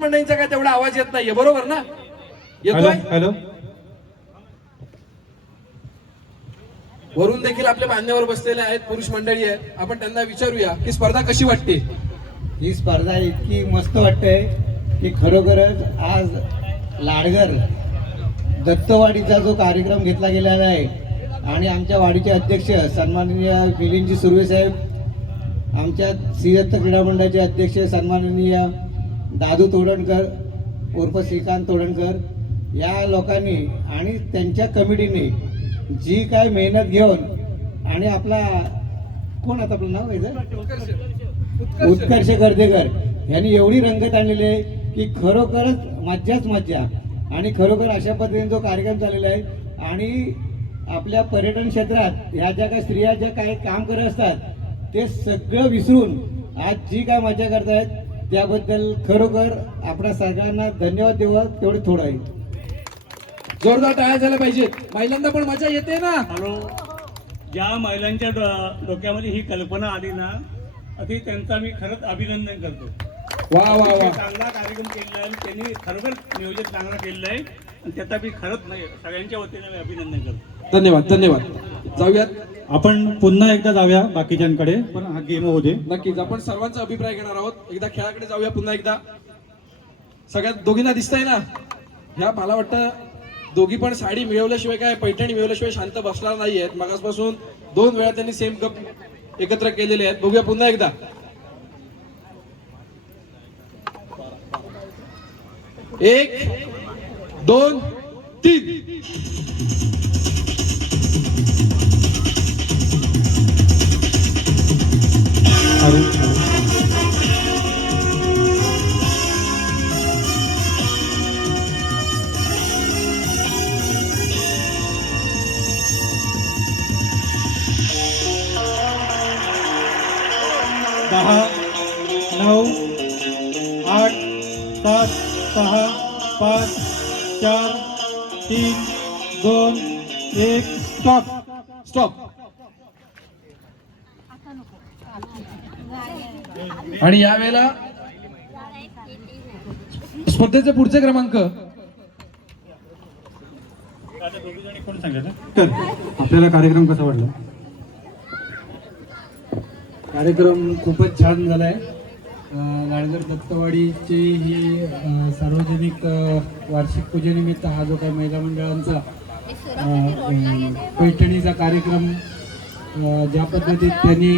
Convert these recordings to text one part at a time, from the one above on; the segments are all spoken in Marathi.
मंडळींचा काय तेवढा आवाज येत नाहीये, बरोबर ना? येतोय? हॅलो. वरून देखील आपले मान्यवर बसलेले आहेत, पुरुष मंडळी आहेत. आपण त्यांना विचारूया की स्पर्धा कशी वाटते. ही स्पर्धा इतकी मस्त वाटते की खरोखरच आज लाडगर दत्तवाडीचा जो कार्यक्रम घेतला गेलेला आहे आणि आमच्या वाडीचे अध्यक्ष सन्माननीय मिलिंदजी सुर्वे साहेब, आमच्या श्रीदत्त क्रीडा मंडळाचे अध्यक्ष सन्माननीय दादू तोडणकर उर्फ श्रीकांत तोडणकर या लोकांनी आणि त्यांच्या कमिटीने जी काय मेहनत घेऊन आणि आपला कोण आता आपलं नाव आहे उत्कर्ष गर्देकर यांनी एवढी रंगत आणलेली आहे की खरोखरच मज्जाच मज्जा. आणि खरोखर अशा पद्धतीने जो कार्यक्रम चाललेला आहे आणि आपल्या पर्यटन क्षेत्रात ह्या ज्या काही स्त्रिया ज्या काही काम करत असतात ते सगळं विसरून आज जी काय मजा करतायत त्याबद्दल खरोखर आपल्या सगळ्यांना धन्यवाद देवा. तेवढे थोडं आहे. जोरदार टाळ्या झाल्या पाहिजेत. महिलांना पण मजा येते ना. हॅलो. ज्या महिलांच्या डोक्यामध्ये ही कल्पना आली ना, अति त्यांचा मी खरंच अभिनंदन करतो. वा वा वा. चांगला कार्यक्रम केलेला आहे, त्यांनी खरोखर नियोजन चांगलं केलेलं आहे आणि त्याचा मी खरंच नाही सगळ्यांच्या वतीने मी अभिनंदन करतो. धन्यवाद धन्यवाद. जाऊयात आपण पुन्हा एकदा जाऊया बाकीच्यांकडे, पण हा गेम होऊ दे. नक्कीच. आपण सर्वांचा अभिप्राय घेणार आहोत. एकदा खेळाकडे जाऊया पुन्हा एकदा. सगळ्यात दोघींना दिसतंय ना, ह्या मला वाटतं दोघी पण साडी मिळवल्याशिवाय काय पैठणी मिळवल्याशिवाय शांत बसणार नाहीयेत. मगासपासून 2 वेळा त्यांनी सेम कप एकत्र केलेले आहेत. बघूया पुन्हा एकदा. एक 2 3. दहा 9 8 7 6 5 4 3 2 1 स्टॉप. स्टॉप. आणि यावेळेला स्पर्धेचे पुढचे क्रमांक कोण सांगायचं तर आपल्याला कार्यक्रम कसा वाटला? कार्यक्रम खूपच छान झाला आहे. लाडगर दत्तवाडीची ही सार्वजनिक वार्षिक पूजेनिमित्त हा जो काही महिला मंडळांचा पैठणीचा कार्यक्रम ज्या पद्धतीत त्यांनी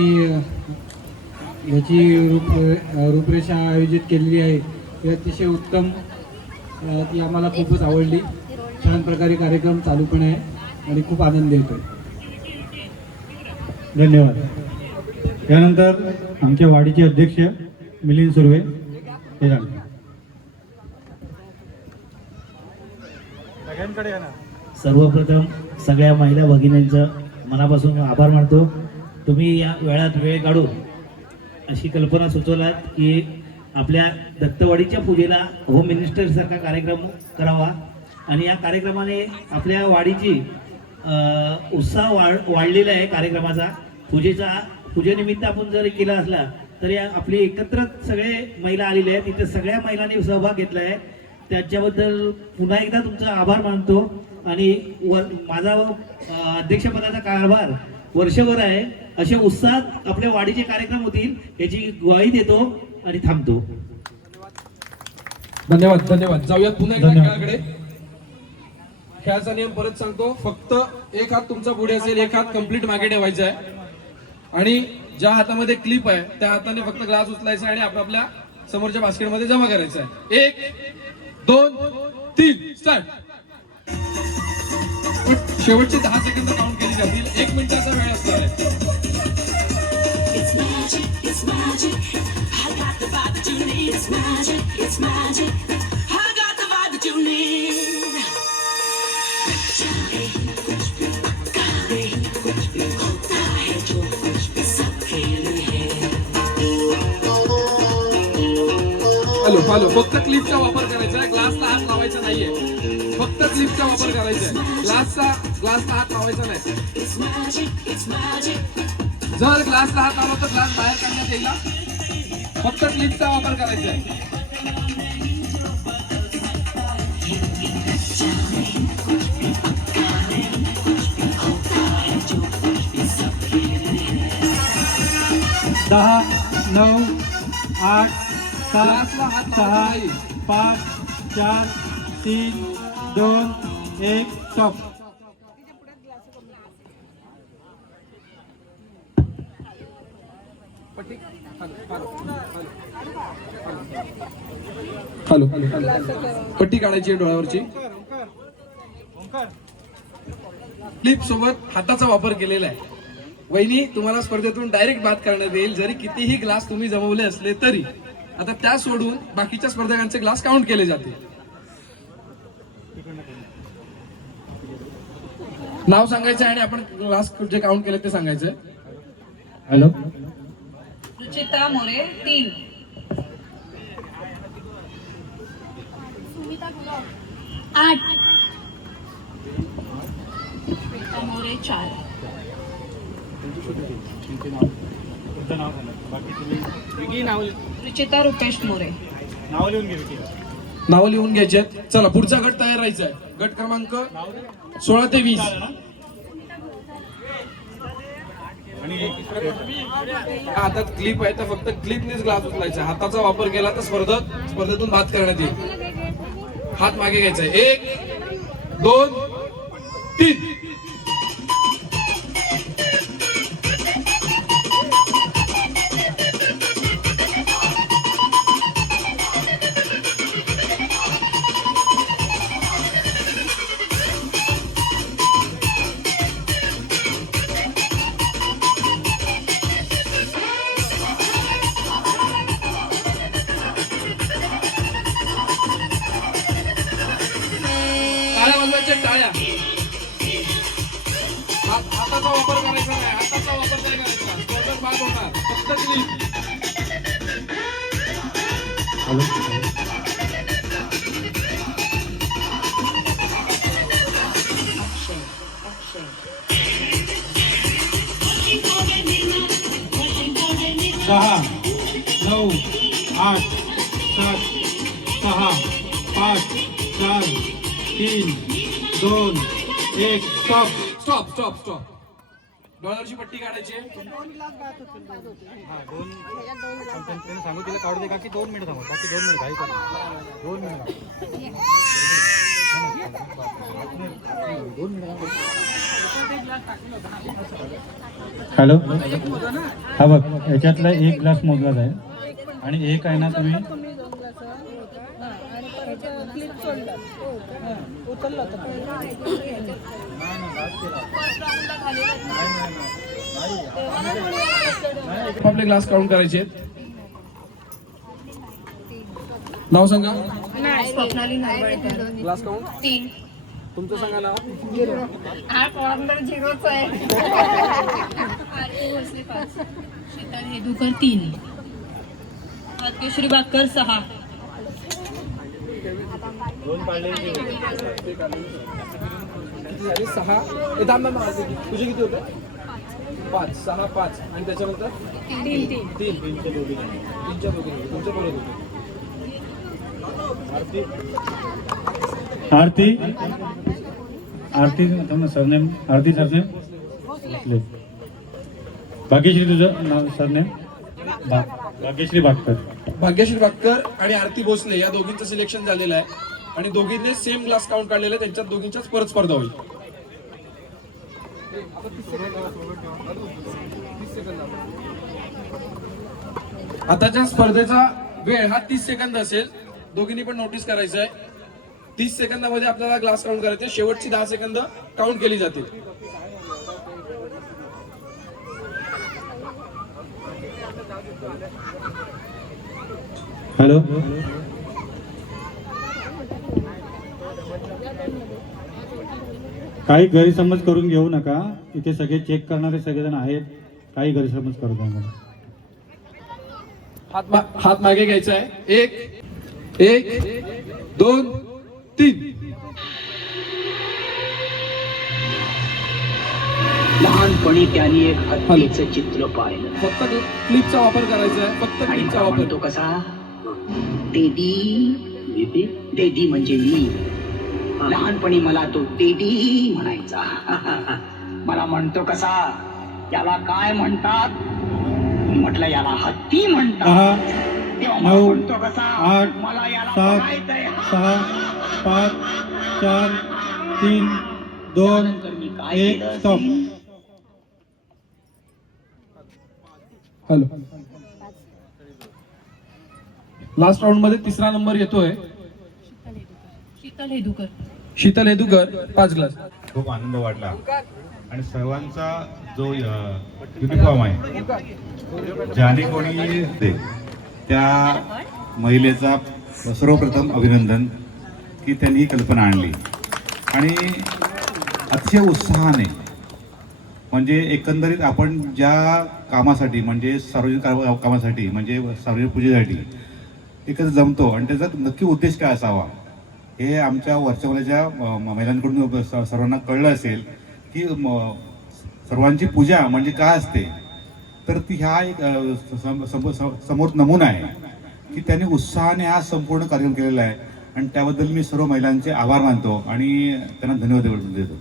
याची रूपरेषा आयोजित केलेली आहे ती अतिशय उत्तम. ती आम्हाला खूपच आवडली. छान प्रकारे कार्यक्रम चालू पण आहे आणि खूप आनंद येतो. धन्यवाद. यानंतर आमच्या वाडीचे अध्यक्ष मिलिंद सुर्वे हे झाले. सर्वप्रथम सगळ्या महिला भगिनींचं मनापासून आभार मानतो. तुम्ही या वेळात वेळ काढून अशी कल्पना सुचवलात की आपल्या दत्तवाडीच्या पूजेला होम मिनिस्टर सारखा कार्यक्रम करावा आणि या कार्यक्रमाने आपल्या वाडीची उत्साह वाढलेला आहे. कार्यक्रमाचा पूजेनिमित्त आपण जर केला असला तरी आपली एकत्र सगळे महिला आलेले आहेत. तिथे सगळ्या महिलांनी सहभाग घेतला आहे. त्याच्याबद्दल पुन्हा एकदा तुमचा आभार मानतो आणि माझा अध्यक्षपदाचा कारभार वर्षभर आहे. अशा उत्साहात आपल्या वाडीचे कार्यक्रम होतील याची ग्वाही देतो आणि थांबतो. धन्यवाद धन्यवाद. जाऊयात पुन्हा एकदा खेळाकडे. खेळाचा नियम परत सांगतो. फक्त एक हात तुमचा पुढे असेल, एक हात कम्प्लीट मागे ठेवायचा आहे आणि ज्या हातामध्ये क्लिप आहे त्या हाताने फक्त ग्लास उचलायचा आणि आपल्या समोरच्या बास्केटमध्ये जमा करायचा आहे. 1 2 3 स्टार्ट. शेवटचे 10 सेकंद काउंट केली जातील. 1 मिनिटाचा वेळ असणार आहे. It's magic, it's magic. I got the vibe that you need. It's magic, it's magic. I got the vibe that you need. चाहे कुछ भी करे, कुछ भी होता है, जो कुछ भी सबके लिए है. हॅलो. फक्त क्लिपचा वापर करायचा आहे. ग्लासला हात लावायचा नाहीये. फक्त क्लिपचा वापर करायचा आहे. ग्लासला हात लावायचा नाही. It's magic, it's magic. जर ग्लासला हात आला तर ग्लास बाहेर काढण्यात येईल. फक्त क्लिपचा वापर करायचा आहे. 9 8 7 ग्लासला हात 6 लावायचा नाही. 5 4 3 2 1 स्टॉप. हॅलो पट्टी काढायची आहे डोळ्यावरची. क्लिप सोबत हाताचा वापर केलेला आहे. वहिनी तुम्हाला स्पर्धेतून डायरेक्ट बाद करण्यात येईल जरी कितीही ग्लास तुम्ही जमवले असले तरी. आता त्या सोडून बाकीच्या स्पर्धकांचे ग्लास काउंट केले जातील. नाव सांगायचं आणि आपण ग्लास जे काउंट केले ते सांगायचं. हॅलो रुचिता मोरे 3, 8 श्वेता मोरे 4, रुचिता रुपेश मोरे. नाव लिहून घ्यायचे. चला पुढचा गट तयार राहायचा आहे. गट क्रमांक 16 ते 20. हातात क्लिप आहे तर फक्त क्लिपनेच ग्लास उचलायचा. हाताचा वापर केला तर स्पर्धेतून बाद करण्यात येईल. हात मागे घ्यायचा. 1 2 3. टाळ्या वाजवायच्या. टाळ्या. हाताचा वापर करायचा नाही. हाताचा वापर नाही करायचा. स्पर्धक बाद होणार. फक्त क्लिप. सहा 9 8 7 6 5 4 3 2 1 स्टॉप. Stop stop stop. डोळ्यावरची पट्टी काढायची आहे. सांगू तिला काढू दे का की 2 मिनिट थांबा. बाकी 2 मिनिट घाई करा. 2 मिनिट. हॅलो हा बघ याच्यातला एक ग्लास मोजलाच आहे आणि एक आहे ना तुम्ही आपले ग्लास काउंट करायचे आहेत. नाव सांगा. स्वप्नाली नारळकर ग्लास काउंट 3, तुमचं सांगा नाव. आरती भोसले 5, शीतल हेदूकर 3, भाग्यश्री बाकर 6, किती झाले? 6. तुझे किती होते? 5 6 5 आणि त्याच्यानंतर 3 3च्या दोघी. तुमच्या बोलत होते. आरती सरनेम. आरती सरनेम. भाग्यश्री तुझं नाव सरनेम. भाग्यश्री बागकर. भाग्यश्री बाकर आणि आरती भोसले या दोघींचं सिलेक्शन झालेलं आहे आणि दोघींनी सेम ग्लास काउंट काढलेले. त्यांच्यात दोघींच्याच परत स्पर्धा होईल. आताच्या स्पर्धेचा वेळ हा 30 सेकंद असेल. दोघींनी पण नोटीस करायचं आहे. 30 सेकंदामध्ये आपल्याला ग्लास काउंट करायचे. शेवटची 10 सेकंद काउंट केली जातील. हॅलो काही गैरसमज करून घेऊ नका. इथे सगळे चेक करणारे सगळेजण आहेत. काही गैरसमज करू नका. हात मागे घ्यायचा आहे. 1 2 3. लहानपणी त्यांनी एक हत्तीचं चित्र पाहिलं. फक्त क्लिपचा वापर करायचा आहे. फक्त आणि क्लिपचा मला वापर. म्हणतो कसा टेडी. टेडी म्हणजे मी. लहानपणी मला तो टेडी म्हणायचा. मला म्हणतो कसा त्याला काय म्हणतात म्हटलं याला हत्ती म्हणतात 10, तेव्हा 9, म्हणतो कसा 8, मला याला 7, बघायचंय. 6, 5, 4, 3, 2, त्यानंतर मी काय 1 केलं स्टॉप. असेल? हॅलो. लास्ट राऊंड मध्ये तिसरा नंबर येतोय शीतल हेदूकर. शीतल हेदूकर 5 ग्लास. खूप आनंद वाटला आणि सर्वांचा जो युनिफॉर्म आहे ज्याने कोणी ते त्या महिलेचा सर्वप्रथम अभिनंदन की त्यांनी ही कल्पना आणली आणि अतिशय उत्साहाने म्हणजे एकंदरीत आपण ज्या कामासाठी म्हणजे सार्वजनिक कामासाठी म्हणजे सार्वजनिक पूजेसाठी एकत्र जमतो आणि त्याचा नक्की उद्देश काय असावा हे आमच्या वरच्या महिलांकडून सर्वांना कळलं असेल की सर्वांची पूजा म्हणजे काय असते. तर ती ह्या एक समोर नमुना आहे की त्यांनी उत्साहाने हा संपूर्ण कार्यक्रम केलेला आहे आणि त्याबद्दल मी सर्व महिलांचे आभार मानतो आणि त्यांना धन्यवाद देतो.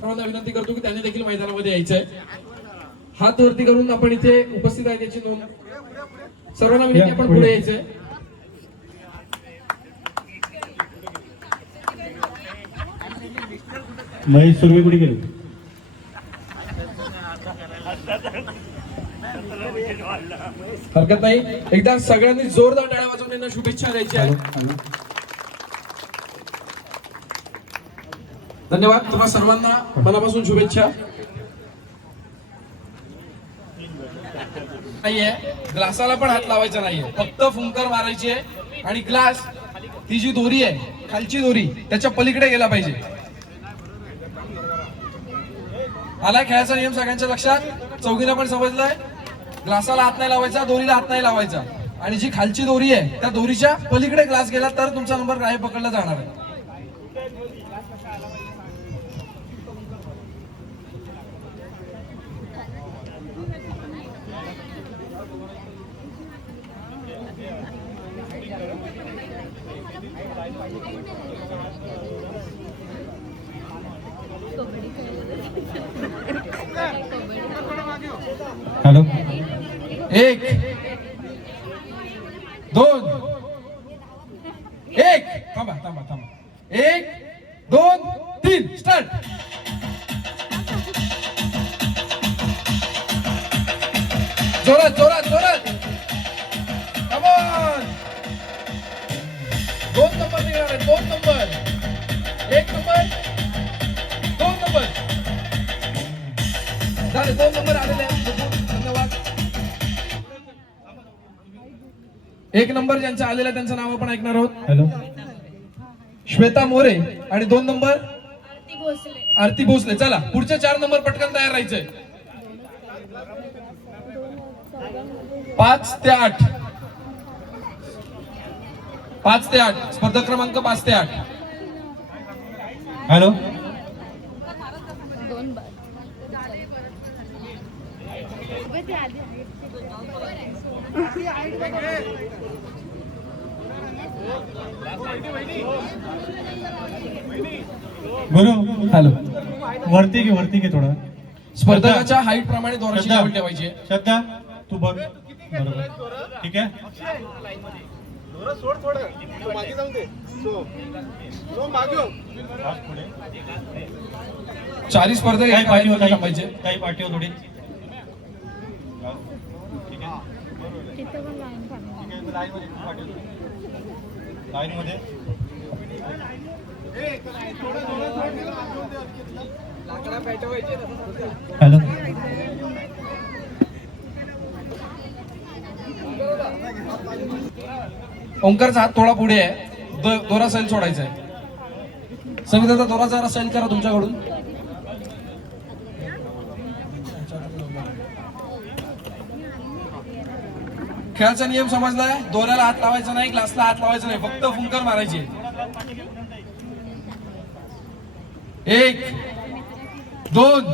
सर्वांना विनंती करतो की त्यांनी देखील मैदानामध्ये यायचंय. हात वरती करून आपण इथे उपस्थित आहे त्याची नोंद. सर्वांना विनंती आपण पुढे यायचंय. महेश सुर्वे कुठे गेले? हरकत नाही. एकदा सगळ्यांनी जोरदार टाळ्या वाजवून त्यांना शुभेच्छा द्यायच्या आहेत. धन्यवाद. तुम्हा सर्वांना मनापासून शुभेच्छा. नाहीये ग्लासाला पण हात लावायचा नाहीये, फक्त फुंकर मारायची आहे आणि ग्लास ती जी दोरी आहे खालची दोरी त्याच्या पलीकडे गेला पाहिजे. आला खेळाचा नियम सगळ्यांच्या लक्षात. चौघीला पण समजलाय. ग्लासाला हात नाही लावायचा, दोरीला हात नाही लावायचा आणि जी खालची दोरी आहे त्या दोरीच्या पलीकडे ग्लास गेला तर तुमचा नंबर राही पकडला जाणार आहे. हॅलो. 1 2 1 थांबा थांबा थांबा. 1 2 3 स्टार्ट. जोरात जोरात जोरात. Come on. 2 नंबर निघणार आहे. 2 नंबर. 1 नंबर 2 नंबर झाले. 2 नंबर आलेले आहेत. धन्यवाद. 1 नंबर ज्यांचं आलेलं त्यांचं नाव आपण ऐकणार आहोत. हॅलो. श्वेता मोरे आणि 2 नंबर आरती भोसले. आरती भोसले. चला पुढचे 4 नंबर पटकन तयार राहायचंय. 5 ते 8. 5 ते 8 स्पर्धक क्रमांक 5 ते 8. हॅलो. गुरु. हॅलो. वरती घे थोडं. स्पर्धकाच्या हाईट प्रमाणे दोराची लेवल ठेवायची. श्रद्धा तू बघ. बरोबर ठीक आहे. चारी स्पर्धक काही पाठीवर थांबायचे. काही पाठीवर थोडी. लाईन मध्ये. हॅलो. ओंकारचा हात थोडा पुढे आहे. दोरा सैल सोडायचा आहे. संगीताचा दोरा जरा सैल करा तुमच्याकडून. खेळाचा नियम समजलाय. दोऱ्याला हात लावायचा नाही, ग्लासला हात लावायचा नाही, फक्त फुंकर मारायची. 1 2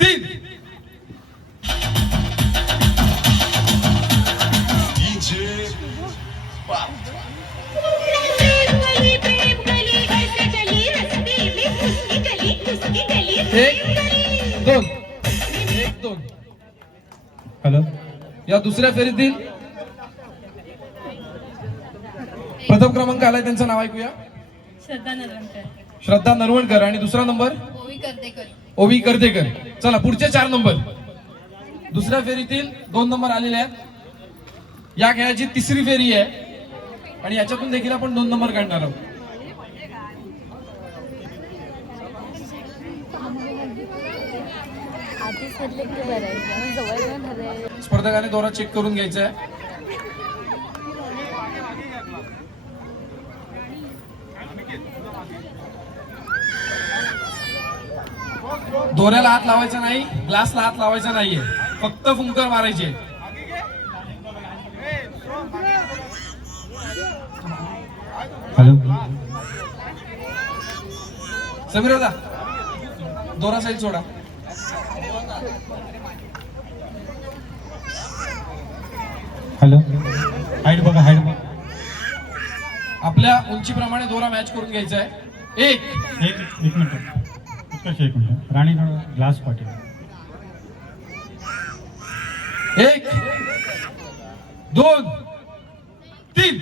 3. प्रेम गली कैसे चली रस्ती एक दोन, एक दोन. हॅलो. या दुसऱ्या फेरीतील प्रथम क्रमांक आलाय, त्यांचं नाव ऐकूया. श्रद्धा नरवणकर. श्रद्धा नरवणकर. आणि दुसरा नंबर ओवी कर्तेकर. ओवी कर्तेकर. चला पुढचे 4 नंबर. दुसऱ्या फेरीतील 2 नंबर आलेले आहेत. या खेळाची तिसरी फेरी आहे आणि याच्यातून देखील आपण 2 नंबर काढणार आहोत. स्पर्धकाने दोरा चेक करून घ्यायचा आहे. दोऱ्याला हात लावायचा नाही, ग्लासला हात लावायचा नाहीये, फक्त फुंकर मारायचे. हॅलो. समीर दादा दोरा साईड सोडा. हॅलो. हाईट बघा, हाईट बघा. आपल्या उंचीप्रमाणे दोरा मॅच करून घ्यायचा आहे. एक मिनिट उत्कर्ष, एक मिनिट. राणी ग्लास पाटील. एक दोन तीन.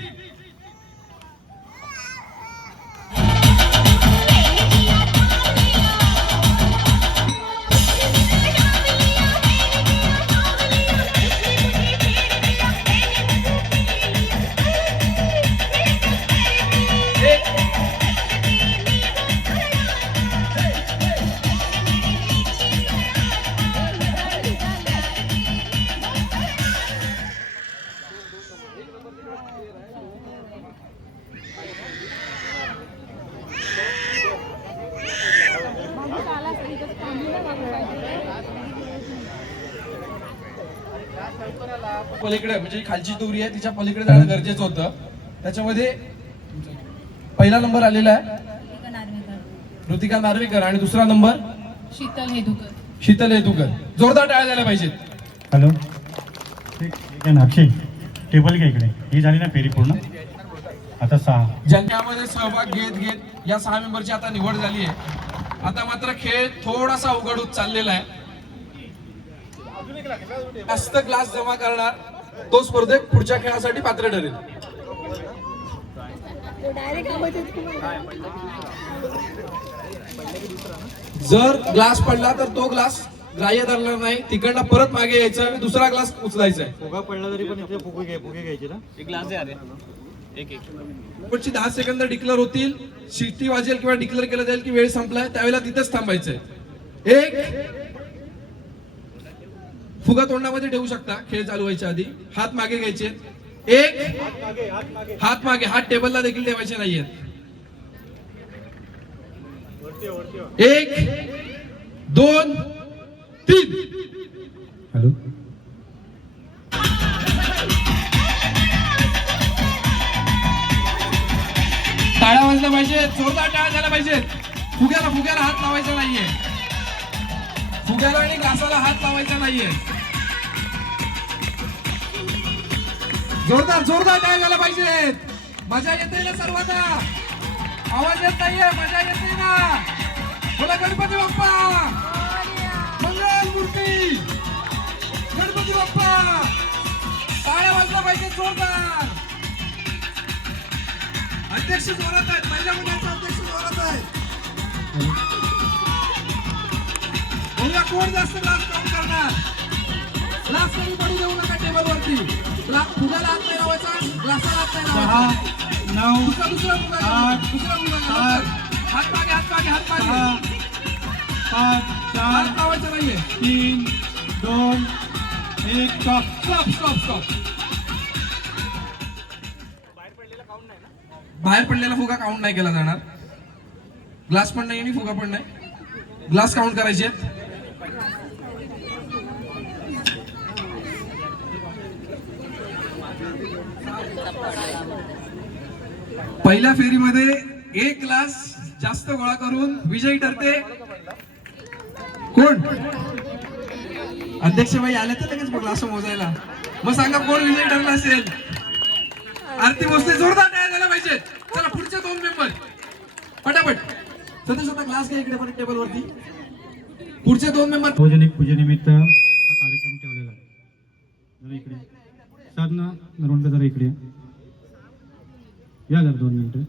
पलीकडे म्हणजे खालची दोरी आहे तिच्या पलीकडे जाणं गरजेचं होतं. त्याच्यामध्ये पहिला नंबर आलेला आहे ऋतिका नार्वेकर आणि दुसरा नंबर शीतल हेदुकर. शीतल हेतुकर. जोरदार टाळ्या झाल्या पाहिजेत. हॅलो. अक्षय टेबल घ्या इकडे. ही झाली ना फेरी पूर्ण. आता 6. ज्यांच्यामध्ये सहभाग घेत घेत या 6 मेंबरची आता निवड झाली आहे. आता मात्र खेळ थोडासा अवघड होत चाललेला आहे. जास्त ग्लास जमा करणार तो स्पर्धक पुढच्या खेळासाठी पात्र ठरेल. जर ग्लास पडला तर तो ग्लास ग्राह्य धरणार नाही, तिकडनं परत मागे यायचं आणि दुसरा ग्लास उचलायचा आहे. फुगा पडला तरी पण इथे फुगे घ्यायचे ना. एक ग्लास द्या. पुढची 10 सेकंद डिक्लेअर होतील. शिट्टी वाजेल किंवा डिक्लेअर केलं जाईल की वेळ संपलाय, त्यावेळेला तिथेच थांबायचंय. एक फुगा तोंडामध्ये ठेवू शकता खेळ चालू व्हायच्या आधी. हात मागे घ्यायचे. एक हात मागे, हात टेबलला देखील ठेवायचे नाहीयेत. एक दोन तीन. हॅलो. टाळ्या वाजल्या पाहिजेत, जोरदार टाळ्या झाल्या पाहिजेत. फुग्याला हात लावायचा नाहीये. फुग्याला आणि ग्लासाला हात लावायचा नाहीये. जोरदार टाळ्या झाल्या पाहिजेत. मजा येते ना सर्वांना. आवाज येत नाहीये, मजा येते ना. बोला गणपती बाप्पा मंगल मूर्ती. गणपती बाप्पा. टाळ्या वाजल्या पाहिजेत जोरदार. अध्यक्ष जोरात आहेत. पहिल्या मुलाचा अध्यक्ष जोरात आहे. बघूया कोण जास्त ग्लास काउंट करणार. ग्लास कमी पडू देऊ नका टेबलवरती. फुग्याला हात नाही लावायचा, ग्लासाला हात नाही लावायचा. 9 दुसरा फुगा. हात मागे. 5 4 हात लावायचा नाहीये. 3 2 1. स्टॉप. बाहेर पडलेला फुगा काउंट नाही केला जाणार. ग्लास पण नाही आणि फुगा पण नाही. ग्लास काउंट करायचे. पहिल्या फेरीमध्ये 1 ग्लास जास्त गोळा करून विजयी ठरते कोण? अध्यक्षबाई आले तर लगेच ग्लास मोजायला. मग सांगा कोण विजयी ठरला असेल. आरती भोसले. जोरदार टाळ्या झाल्या पाहिजे. चला पुढचे 2 मेंबर पटापट. स्वतः ग्लास घ्या इकडे पण टेबल वरती. पुढचे 2 मेंबर सार्वजनिक पूजेनिमित्त हा कार्यक्रम ठेवलेला आहे. जरा इकडे साधना नरवणकर, जरा इकडे या, जरा 2 मिनिटं.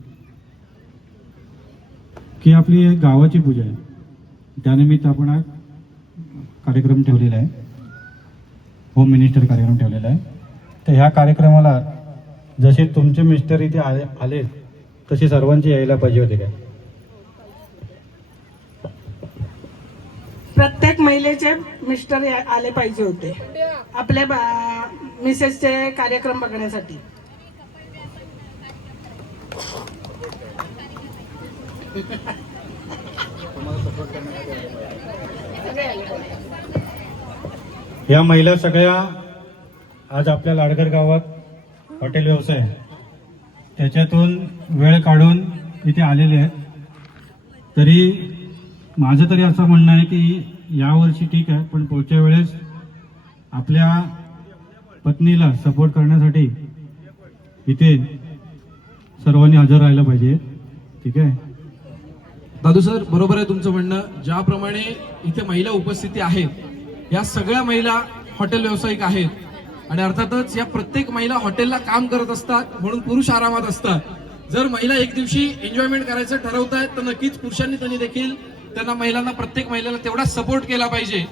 की आपली एक गावाची पूजा आहे, त्यानिमित्त आपण हा कार्यक्रम ठेवलेला आहे. होम मिनिस्टर कार्यक्रम ठेवलेला आहे. तर ह्या कार्यक्रमाला जसे तुमचे मिस्टर इथे आले तसे सर्वांची यायला पाहिजे होते काय? प्रत्येक महिलेचे मिस्टर आले पाहिजे होते आपल्या मिसेसचे कार्यक्रम बघण्यासाठी. या महिला सगळ्या आज आपल्या लाडघर गावात हॉटेल व्यवसाय त्याच्यातून वेळ काढून इथे आलेले आहेत. तरी माझं तरी असं म्हणणं आहे की यावर्षी ठीक आहे, पण पुढच्या वेळेस आपल्या पत्नीला सपोर्ट करण्यासाठी इथे सर्वांनी हजर राहायला पाहिजे. ठीक आहे दादू सर, बरोबर आहे तुमचं म्हणणं. ज्याप्रमाणे इथे महिला उपस्थिती आहेत, या सगळ्या महिला हॉटेल व्यावसायिक आहेत आणि अर्थातच या प्रत्येक महिला हॉटेलला काम करत असतात, म्हणून पुरुष आरामात असतात. जर महिला एक दिवशी एन्जॉयमेंट करायचं ठरवत आहेत तर नक्कीच पुरुषांनी त्यांनी देखील त्यांना महिलांना प्रत्येक महिलेला तेवढा सपोर्ट केला पाहिजे.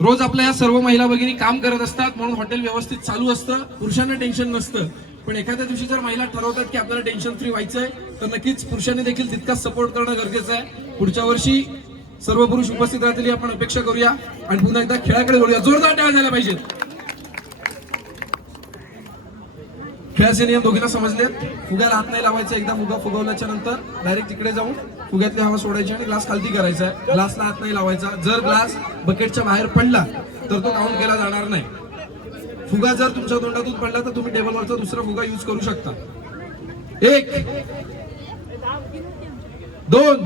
रोज आपल्या या सर्व महिला भगिनी काम करत असतात, म्हणून हॉटेल व्यवस्थित चालू असतं, पुरुषांना टेन्शन नसतं. पण एखाद्या दिवशी जर महिला ठरवतात की आपल्याला टेन्शन फ्री व्हायचंय तर नक्कीच पुरुषांनी देखील तितकाच सपोर्ट करणं गरजेचं आहे. पुढच्या वर्षी सर्व पुरुष उपस्थित राहतील आपण अपेक्षा करूया आणि पुन्हा एकदा खेळाकडे वळूया. जोरदार टाळ्या झाल्या पाहिजेत. खेळाचे नियम दोघींना समजलेत. फुग्याला हात नाही लावायचा. एकदा फुगा फुगवल्याच्या नंतर डायरेक्ट तिकडे जाऊन फुग्यातली हवा सोडायची आणि ग्लास खालती करायचा आहे. ग्लासला हात नाही लावायचा. जर ग्लास बकेटच्या बाहेर पडला तर तो काउंट केला जाणार नाही. फुगा जर तुमच्या तोंडातून पडला तर तुम्ही टेबलवरचा दुसरा फुगा यूज करू शकता. 1 2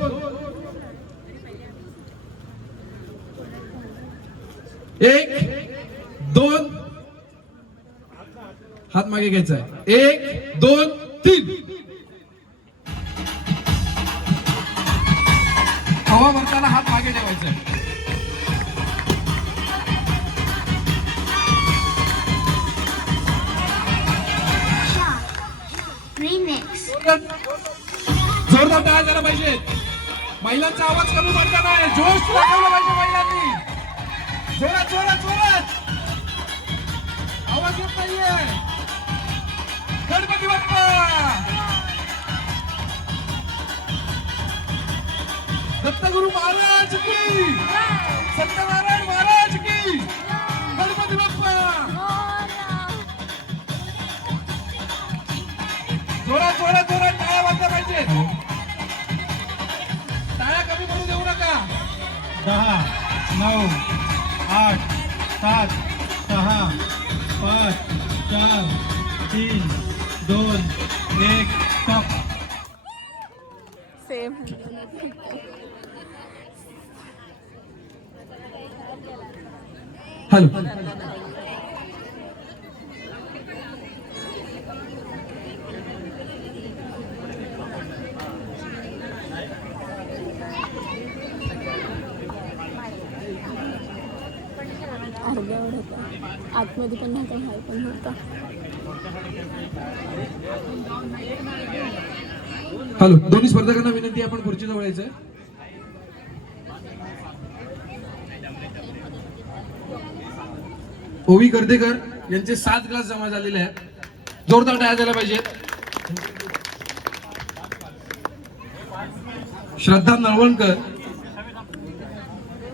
1 2 हात मागे घ्यायचा आहे. 1 2 3 हवा भरताना हात मागे ठेवायचा आहे. जोरदार टाळ्या झाला पाहिजे. महिलांचा आवाज कमी पडता नाही. जोश दाखवला पाहिजे महिलांनी. जोरात जोरात जोरात आवाज येत नाहीये. गणपती बाप्पा, दत्तगुरु महाराज की, सत्यनारायण महाराज की, गणपती बाप्पा. जोरात जोरात जोरात टाळ्या वाजल्या पाहिजे. टाळ्या कमी पडू देऊ नका. 10 9 8 7 6 5 4 3 2 1 स्टॉप. हॅलो. अर्धवट होता आतमध्ये पण नव्हता बाहेर पण होता. हॅलो. दोन्ही स्पर्धकांना विनंती, आपण खुर्चीला वळायचंय. ओवी गर्देकर यांचे 7 ग्लास जमा झालेले आहेत. जोरदार टाळ्या झाल्या पाहिजेत. श्रद्धा नळवणकर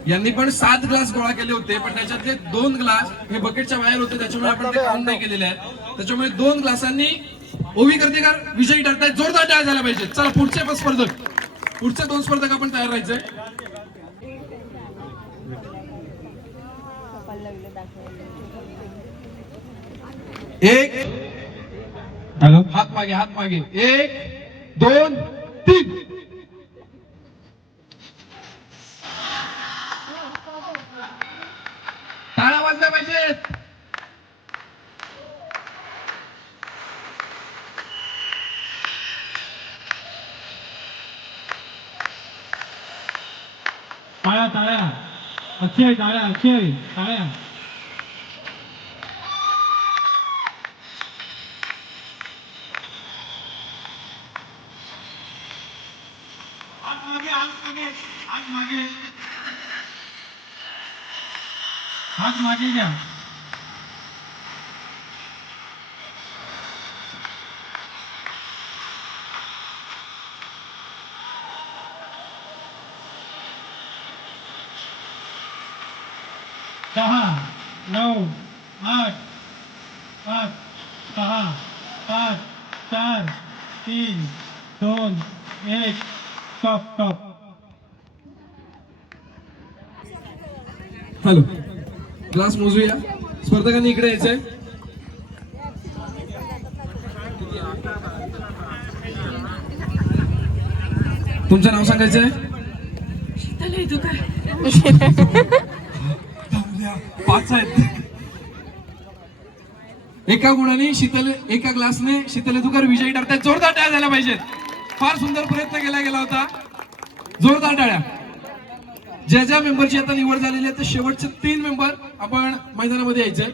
यांनी पण 7 ग्लास गोळा केले होते, पण त्याच्यातले 2 ग्लास हे बकेटच्या बाहेर होते, त्याच्यामुळे आपण ते काउंट नाही केलेले आहेत. त्याच्यामुळे 2 ग्लासांनी ओवी गर्देकर विजयी ठरतायत. जोरदार टाळ्या झाल्या पाहिजेत. चला पुढचे स्पर्धक, पुढचे 2 स्पर्धक आपण तयार राहायचंय. एक हॅलो. हात मागे, हात मागे. 1 2 3 टाळ्या वाजल्या पाहिजेत. टाळ्या टाळ्या. अक्षय टाळ्या, अक्षय टाळ्या. हात मागे घ्या. दहा, 9, 8, 5, 6, 5, 4, 3, 2, 1. स्टॉप. हॅलो, ग्लास मोजूया. स्पर्धकांनी इकडे यायचंय. तुमचं नाव सांगायचंय. पाच आहेत. एका गुणाने एका ग्लासने शीतल येदूकर विजयी ठरतात. जोरदार टाळ्या झाल्या पाहिजेत. फार सुंदर प्रयत्न केला गेला होता. जोरदार टाळ्या. ज्या मेंबरची आता निवड झालेली आहे ते शेवटचे 3 मेंबर आपण मैदानामध्ये यायचे.